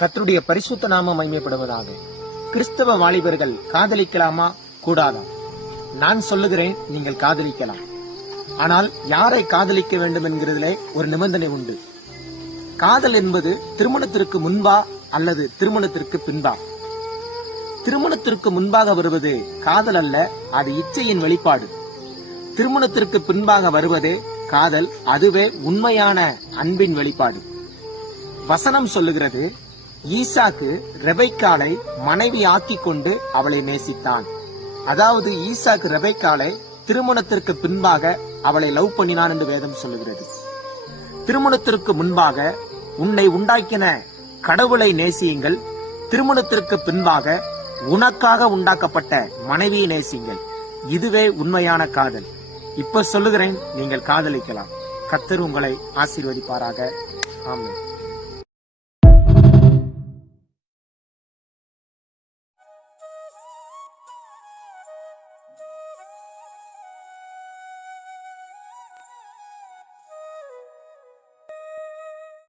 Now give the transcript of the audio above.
கத்தருடைய பரிசுத்த நாம மைமைப்படுவதாக கிறிஸ்தவ வாலிபர்கள் காதலிக்கலாமா? கூடாதா? நான் சொல்லுகிறேன் நீங்கள் காதலிக்கலாம். ஆனால் யாரை காதலிக்க வேண்டும் என்கிறதிலே ஒரு நிபந்தனை உண்டு. காதல் என்பது திருமணத்திற்கு முன்பா அல்லது திருமணத்திற்கு பின்பா? திருமணத்திற்கு முன்பாக வருவது காதல் அல்ல அது இச்சையின் வெளிப்பாடு. திருமணத்திற்கு பின்பாக வருவது காதல் அதுவே உண்மையான அன்பின் வெளிப்பாடு. வசனம் சொல்லுகிறது ஈசாக்கு ரெபைக்காலை மனைவி ஆக்கி கொண்டு அவளை நேசித்தான். அதாவது ஈசாக்கு ரெபைக்காலை திருமணத்திற்கு பின்பாக அவளை லவ் பண்ணினான் என்று வேதம் சொல்லுகிறது. திருமணத்திற்கு முன்பாக உன்னை உண்டாக்கின கடவுளை நேசியுங்கள். திருமணத்திற்கு பின்பாக உனக்காக உண்டாக்கப்பட்ட மனைவியை நேசியுங்கள். இதுவே உண்மையான காதல். இப்ப சொல்லுகிறேன் நீங்கள் காதலிக்கலாம். கத்தர் உங்களை ஆசீர்வதிப்பாராக. ஆமாம்